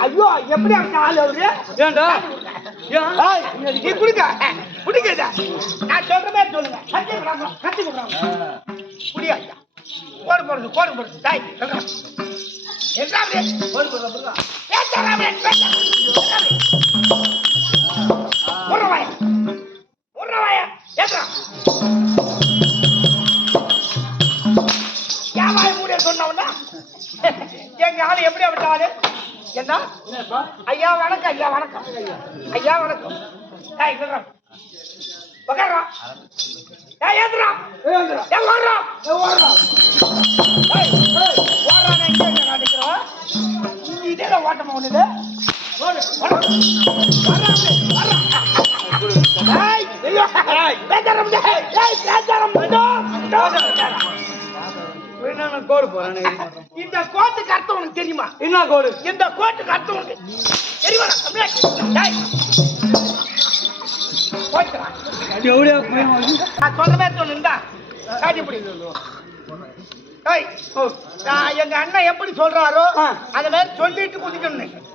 ஐயோ எப்படி ஆளு ஏண்டா நீ குடிக்க குடிக்கிறதா நான் சொல்ற மாதிரி சொல்லுங்க கத்தி கொடுறாங்க குடியா கோடு போடுறது கோடு போடுறது தாய் சொன்ன எங்க ஆளு எப்படி விட்டாரு என்ன ஐயா வணக்கம் ஐயா வணக்கம் ஐயா வணக்கம் ஓட்டமா ஒண்ணுது கோடு போறேன் இந்த கோட்டுக்கு அர்த்தம் உனக்கு தெரியுமா என்ன கோடு இந்த கோட்டுக்கு அர்த்தம் உனக்கு தெரியுமா சொல்ற மாதிரி சொன்னா எங்க அண்ணன் எப்படி சொல்றாரோ அத மாதிரி சொல்லிட்டு குதிக்கணும்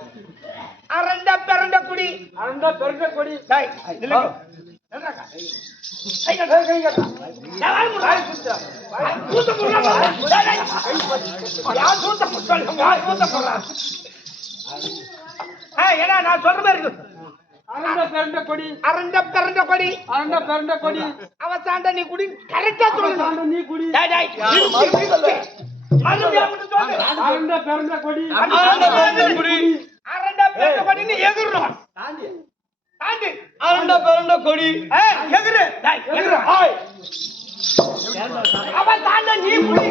அரண்ட பிறண்ட குடி அரண்ட பிறண்ட குடி ஏன்னா நான் சொல்ற மாதிரி இருக்கு அரண்ட பிறண்ட கொடி அரண்ட பிறண்ட கொடி அரண்ட பிறண்ட கொடி அவசாண்ட நீ குடி கரெக்டா சொல்லு நீ குடி அரண்ட பிறண்ட கொடி அரண்ட பிறண்ட கொடி அரண்ட பிறண்ட கொடி நீ எகிரணும் தாண்டி தாண்டி அரண்ட பிறண்ட கொடி எகிரு எகிரு ஹாய் அவசாண்ட நீ குடி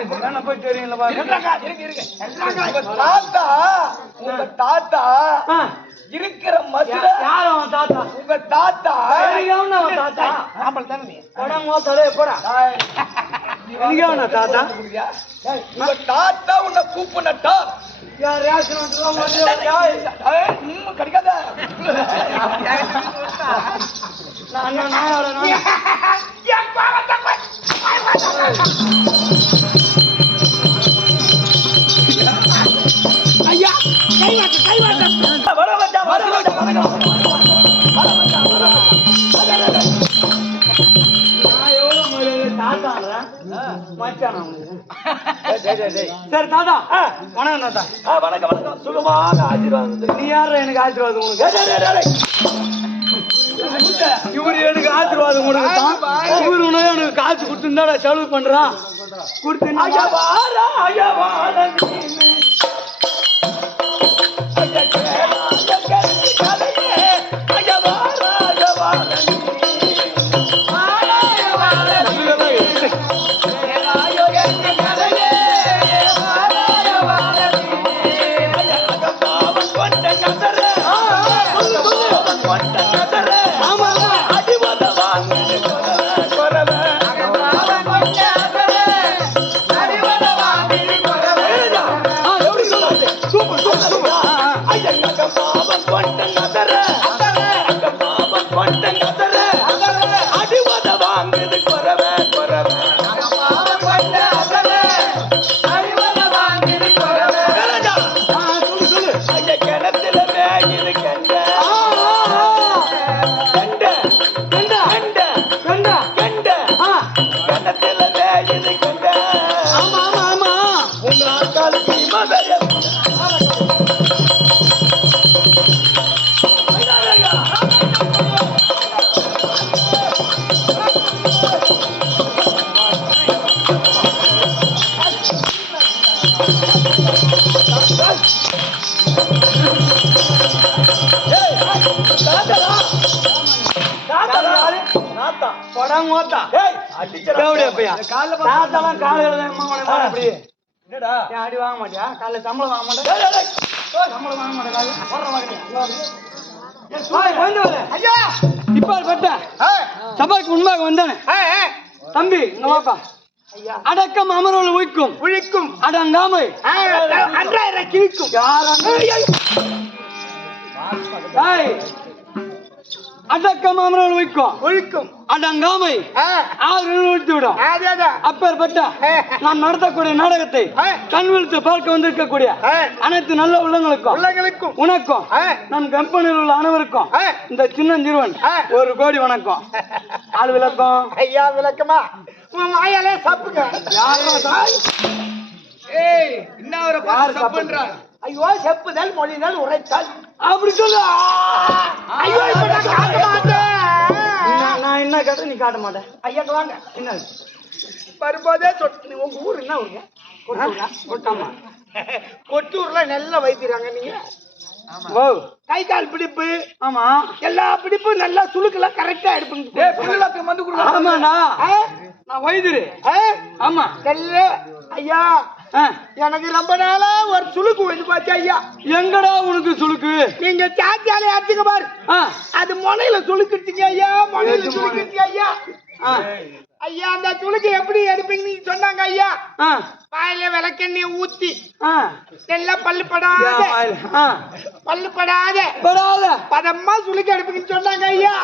என்ன போய் தெரியல உங்க தாத்தா இருக்கிற மசுல யார் அவன் தாத்தா உங்க தாத்தா அவன் தாத்தா ஆம்பளை தானே நீ போடாமோ தலைய போடா நீங்க அவன தாத்தா உங்க தாத்தா உன்னை கூப்பிடட்டா யார் ரேஷன் கிடைக்காத ஐயா சரி தாத்தா வணக்கம் தாத்தா வணக்கம் வணக்கம் சுகமாக ஆசீர்வாதம் நீ யார எனக்கு ஆசீர்வாதம் உனக்கு இவரு எனக்கு ஆசீர்வாதம் கொடுத்தான் இவரு உனக்கு எனக்கு காசு கொடுத்துருந்தா செலவு பண்றான் கொடுத்து அடி வாங்க மாட்டியா காலைல சம்பளம் வாங்க மாட்டேன் சம்பளம் வாங்க மாட்டேன் ஐயா இப்ப சபைக்கு உண்மையாக வந்தானே தம்பி இங்க வாப்பா அடக்கம் அமர்வுகள் உயிக்கும் உழிக்கும் அடங்காமை அன்றாயிரம் கிழிக்கும் அடக்கம் அமர்வுகள் உயிக்கும் ஒழிக்கும் அடங்காமை விடும் அப்பேற்பட்ட நான் நடத்தக்கூடிய நாடகத்தை கண் விழித்து பார்க்க வந்திருக்கக்கூடிய அனைத்து நல்ல உள்ளங்களுக்கும் உனக்கும் நம் கம்பெனியில் உள்ள அனைவருக்கும் இந்த சின்ன சிறுவன் 1 கோடி வணக்கம் ஆள் விளக்கம் ஐயா விளக்கமா வாயாலே சாப்பிடுங்க என்ன ஒரு சாப்பிடுறாரு ஐயோ செப்புதல் மொழிதல் உரைத்தால் அப்படி சொல்லு ஐயோ காட்ட மாட்டேன் நான் என்ன கேட்ட நீ காட்ட மாட்டேன் ஐயாக்கு வாங்க என்ன வரும்போதே உங்க ஊர் என்ன ஊருங்க கொட்டாமா கொட்டூர்ல நல்லா வைத்திருக்காங்க நீங்க ஓ கை கால் பிடிப்பு ஆமா எல்லா பிடிப்பும் நல்லா சுளுக்கெல்லாம் கரெக்டா எடுப்பீங்க வந்து கொடுங்க ஆமாண்ணா நான் வைத்திரு ஆமா ஐயா எனக்கு ரொம்ப நாளா ஒரு சுளுக்கு வந்து பாச்சு ஐயா எங்கடா உனக்கு சுளுக்கு நீங்க சாத்தியாலே அடிச்சுக்க பாரு அது முனையில சுளுக்கிட்டீங்க ஐயா முனையில சுளுக்கிட்டீங்க ஐயா ஐயா அந்த சுளுக்கு எப்படி எடுப்பீங்கன்னு சொன்னாங்க ஐயா வாயில விளக்கெண்ணெய ஊத்தி எல்லாம் பல்லு படாத பதமா சுளுக்கு எடுப்பீங்கன்னு சொன்னாங்க ஐயா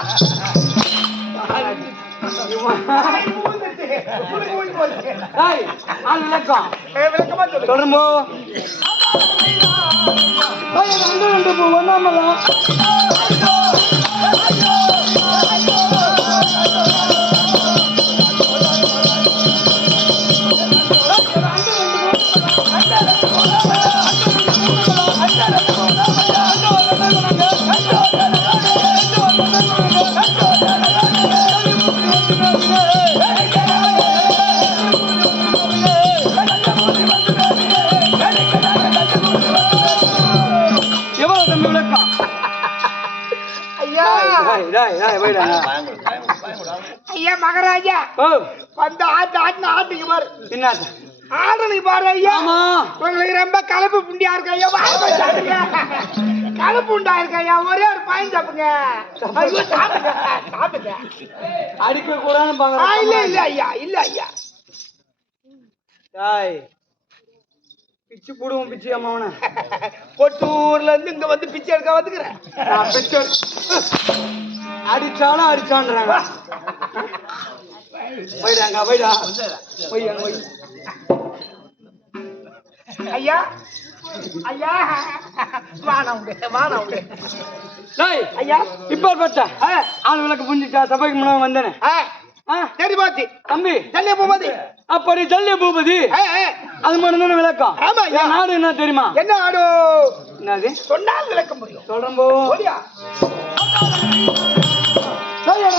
தொடரும்போ ஐயா மகாராஜா வந்து ஆட்டுக்கு பாரு என்ன ஆடனை பாரு ஐயா. உங்களுக்கு ரொம்ப கலப்பு புண்டியா இருக்கு ஐயா. கலப்பு உண்டா இருக்கு ஐயா. ஒரே ஒரு பாயின் சாப்பிடுங்க. சாப்பிடுங்க. அடிக்க கூடாது. இல்ல இல்ல ஐயா, இல்ல ஐயா. பிச்சு போடுவோம். பிச்சு அம்மாவன கொட்டூர்ல இருந்து இங்க வந்து பிச்சை எடுக்க வந்துக்கிறேன். அடிச்சாலும் அடிச்சான்றாங்க. போயிடாங்க போயிடா போய் ஐயா ஐயா வாணம் ஐயா இப்ப பட்ட ஆள் விளக்கு புஞ்சிட்டா சபைக்கு முன்னாடி வந்தேனே. சரி பாச்சி தம்பி ஜல்லிய பூபதி. அப்படி ஜல்லிய பூபதி அது மட்டும் தானே விளக்கம். ஆமா நாடு என்ன தெரியுமா? என்ன ஆடு? என்னது சொன்னால் விளக்க முடியும். சொல்றேன் போ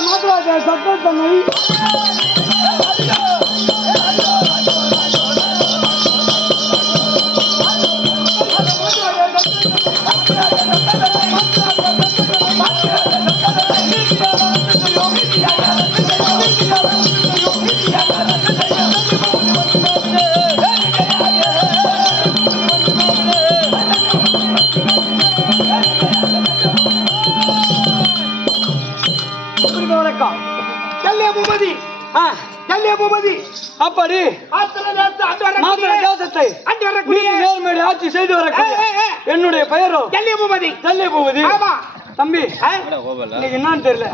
மாத்திராஜ சட்ட தன்னை அப்படி மேல்மேடி ஆட்சி செய்து வர என்னுடைய பெயரோ ஜல்லிய பூபதி. ஜல்லிய பூபதி. தம்பி இன்னைக்கு என்னன்னு தெரியல.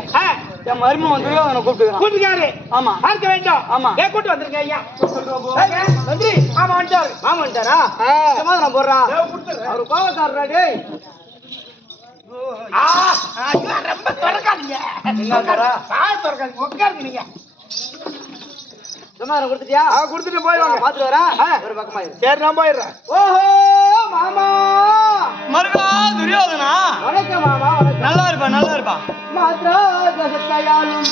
என் மரும வந்து அவனை கூப்பிட்டுக்காரு. ஆமா பார்க்க வேண்டும். ஆமா கூட்டு வந்துருங்க ஐயா. நன்றி. ஆமா வந்துட்டாரு. மாமா வந்துட்டாரா? சமாதானம் போடுறான். அவரு கோவக்காரரா? டேய் ரொம்ப திறக்காதீங்க. உட்காருங்க. நீங்க சுமாரம் கொடுத்துட்டியா? கொடுத்துட்டு போயிடுவாங்க. பாத்துட்டு வரேன். ஒரு பக்கமா சரி நான் போயிடுறேன். ஓஹோ மாமா மருகா துரியோதனா. வணக்கம் மாமா. வணக்கம். நல்லா இருப்பா நல்லா இருப்பா. மாத்ரா தசயாலும்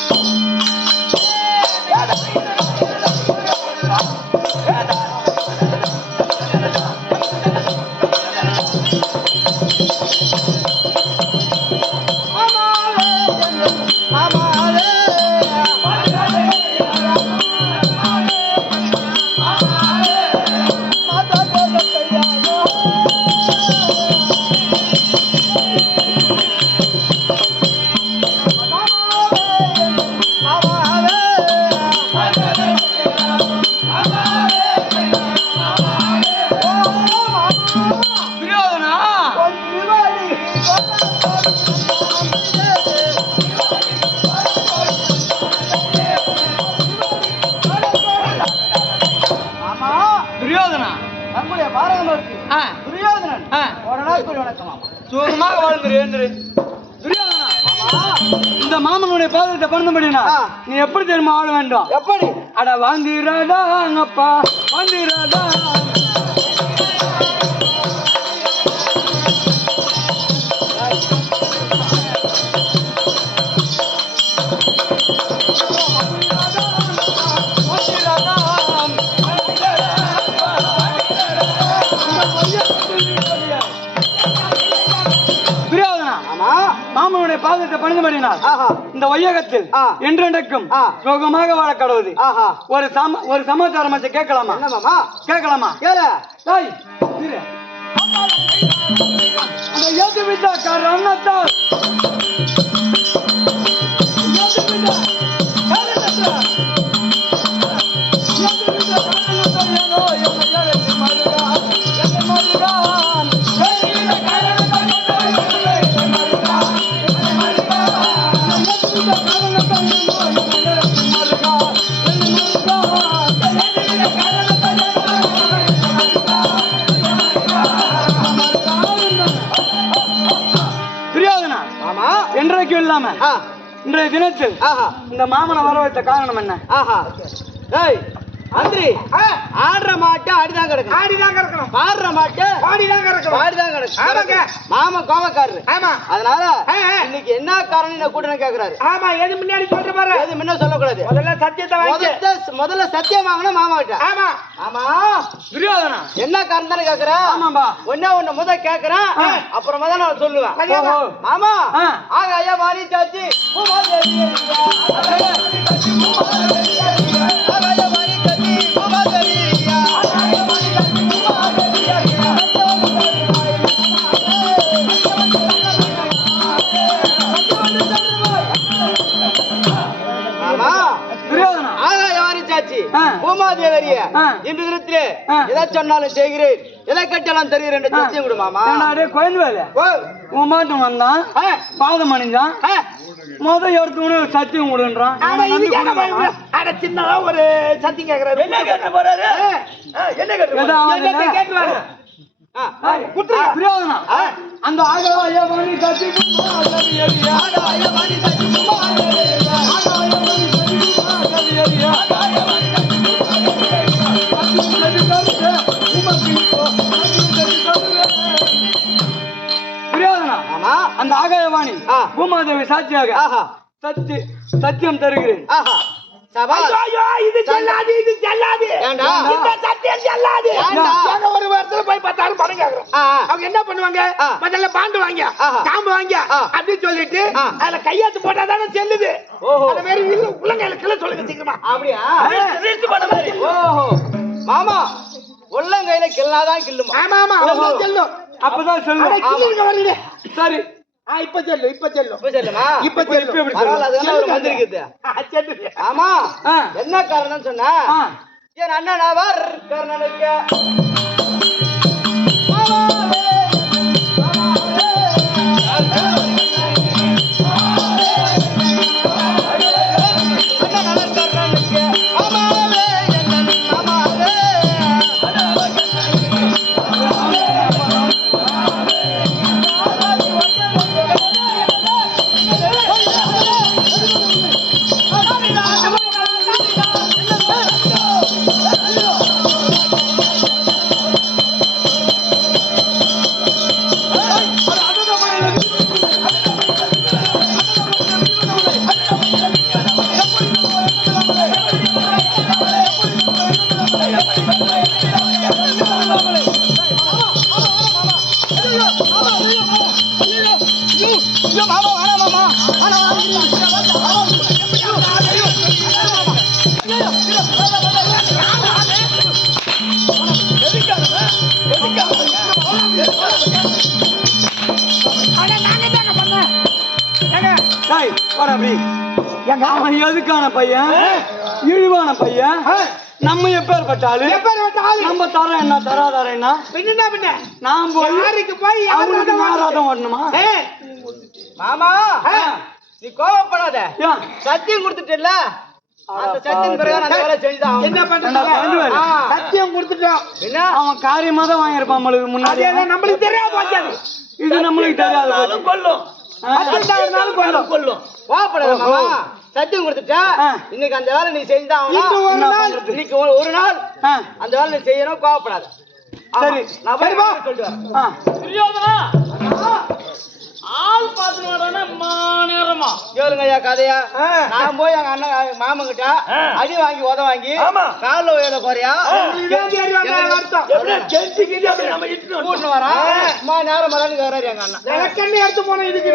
இந்த மாமனுடைய பாதத்தை பண்ணபடினா நீ எப்படி தெரியுமா வாழ வேண்டும்? எப்படி? அட வாந்திராடா அப்பா வாந்திராடா. மாமனுடைய பாதத்தை பணிந்து பண்ணினார். இந்த வையகத்தில் என்றென்றைக்கும் சுகமாக வாழ கடவுது. ஒரு சமாச்சாரம் வச்சு கேட்கலாமா? கேட்கலாமா? ஏது விட்டா காரணத்தால் என்றைக்கும் இல்லாம இன்றைய தினத்தில் இந்த மாமனை வர வைத்த காரணம் என்ன? அந்திரி ஆடுற மாட்டு ஆடிதான் கிடக்கும். ஆடிதான் கிடக்கணும். பாடுற மாட்டு பாடிதான் கிடக்கணும். பாடிதான் கிடக்கும். மாமா கோவக்காரரு. ஆமா. அதனால இன்னைக்கு என்ன காரணம் நான் கூட்டணும் கேக்குறாரு. ஆமா எது முன்னாடி சொல்ற பாரு. எது முன்ன சொல்லக்கூடாது. முதல்ல சத்தியத்தை வாங்கி முதல்ல சத்தியம் வாங்கணும் மாமா கிட்ட. ஆமா ஆமா. துரியோதனா என்ன காரணம் தானே கேக்குற? ஆமாம்பா. ஒண்ணு முத கேக்குறேன். அப்புறமா தான் நான் சொல்லுவேன். மாமா ஆக ஐயா மாறி சாச்சி பூமாதேவி எதை சொன்னாலும் செய்கிறேன், எதை கட்டாலும் தருகிறேன் என்று சத்தியம் கொடு மாமா. குழந்தை வேலை உன் மாட்டம் வந்தான், பாதம் அணிஞ்சான், எடுத்து சத்தியம் கொடுன்றான். சின்னதா ஒரு சத்தியம் கேட்கிறாரு. என்ன கேட்க போறாரு? என்ன கேட்கிறாரு? அந்த ஆகாயவாணி அந்த ஆகாயவாணி பூமாதேவி சாட்சியாக சத்தியம் தருகிறேன். இது செல்லாது, இது செல்லாது, இந்த சத்தியம் செல்லாது. ஒரு இடத்துல போய் 10,000 பணம் கேக்குறோம். அவங்க என்ன பண்ணுவாங்க? முதல்ல பாண்டு வாங்க, காம்பு வாங்க அப்படின்னு சொல்லிட்டு அதுல கையாத்து போட்டாதானே செல்லுது. அந்த மாதிரி உள்ளங்கையில கிளை சொல்லுங்க சீக்கிரமா. அப்படியா? மாமா உள்ளங்கையில கிள்ளாதான் கிள்ளுமா? ஆமா ஆமா, அதான் செல்லும். அப்பதான் சொல்லுங்க. சரி, இப்ப செல்லும், இப்ப செல்லும், இப்ப செல்லும். ஆமா, என்ன காரணம் சொன்னா என் அண்ணன் அவர் கர்ணனுக்கு எதுக்கான பையன், இழிவான பையன். நம்ம எப்பேற்பட்டாலு நம்ம தர என்ன தராதார என்ன பின்ன நான் போய் அவங்களுக்கு மாறாதம் ஓடணுமா? மாமா நீ கோவப்படாத, சத்தியம் கொடுத்துட்டல, அந்த சத்தியம் பிரகாரம் அந்த வேலை செஞ்சுதான். என்ன பண்றது? சத்தியம் கொடுத்துட்டோம். என்ன அவன் காரியமா தான் வாங்கியிருப்பான் நம்மளுக்கு முன்னாடி. நம்மளுக்கு தெரியாது, இது நம்மளுக்கு தெரியாது. கொல்லும் கொல்லும். கோவப்படாத மாமா, சத்தியம் கொடுத்துட்டா இன்னைக்கு அந்த வேலை நீ செஞ்சுதான். இன்னைக்கு ஒரு நாள் அந்த வேலை நீ செய்யணும், கோவப்படாத. சரி, நான் சொல்லிட்டு ஆள் பாத்துனா நேரமா கேளுங்க ஐயா கதையா. நான் போய் எங்க அண்ணன் மாமன் கிட்ட அடி வாங்கி உத வாங்கி கால உயர போறியா கூட்டு வரா நேரம் மரான்னு வர்றாரு எங்க அண்ணன். எடுத்து போன இதுக்கு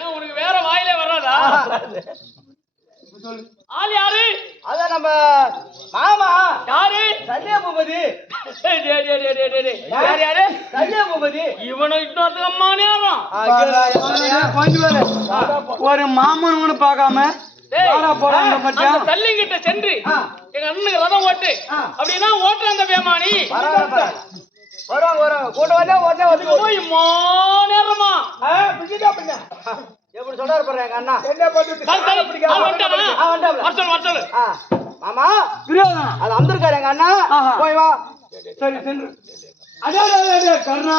ஏன் உனக்கு வேற வாயிலே வராதா? ஆள் யாரு? அதான் நம்ம மாமா. யாரு? சல்லிய பூபதி. யார் யாரு? சல்லிய பூபதி. இவனை இன்னொருத்தங்க அம்மா நேரம் ஒரு மாமன் கூட பார்க்காம தள்ளிங்கிட்ட சென்று எங்க அண்ணனுக்கு ரதம் ஓட்டு அப்படின்னா ஓட்டுற அந்த பேமானி வருவாங்க வருவாங்க கூட வந்தா உடனே வந்து போய் நேரமா எப்படி சொல்றாரு பாரு எங்க அண்ணா. மாமா அது வந்திருக்காரு எங்க அண்ணா. போய் வா. சரி சென்று கர்ணா